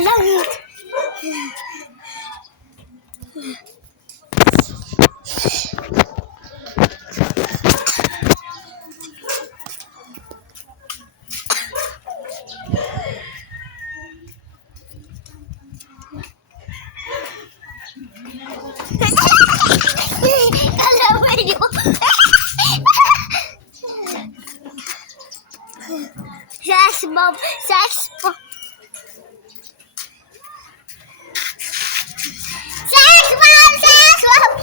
Langit. Alam mo Sex bomb, sex bomb. Sex bomb, sex bomb.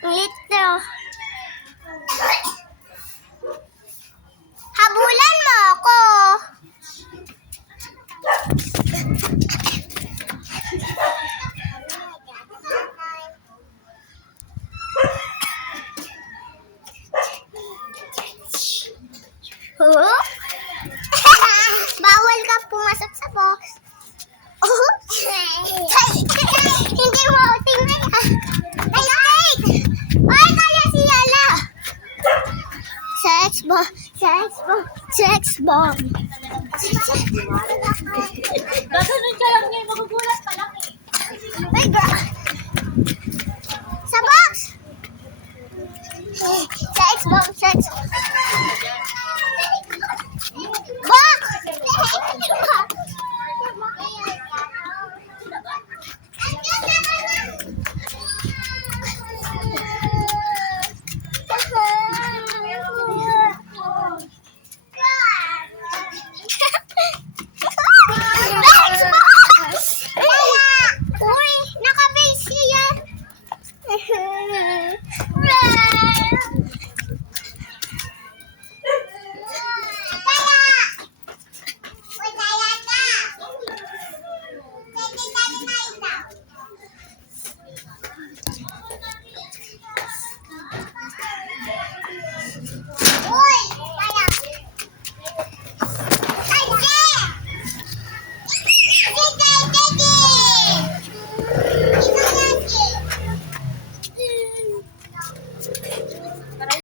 Ito. Habulan mo ako. Huh? Bawal ka pumasok sa box. Hindi mo tingnan. Ay, kaya si Yala. Sex bomb, sex bomb, sex bomb. Gasunod ka lang niya, magugulat pa lang eh. My God. Sa box. Sex bomb, sex bomb.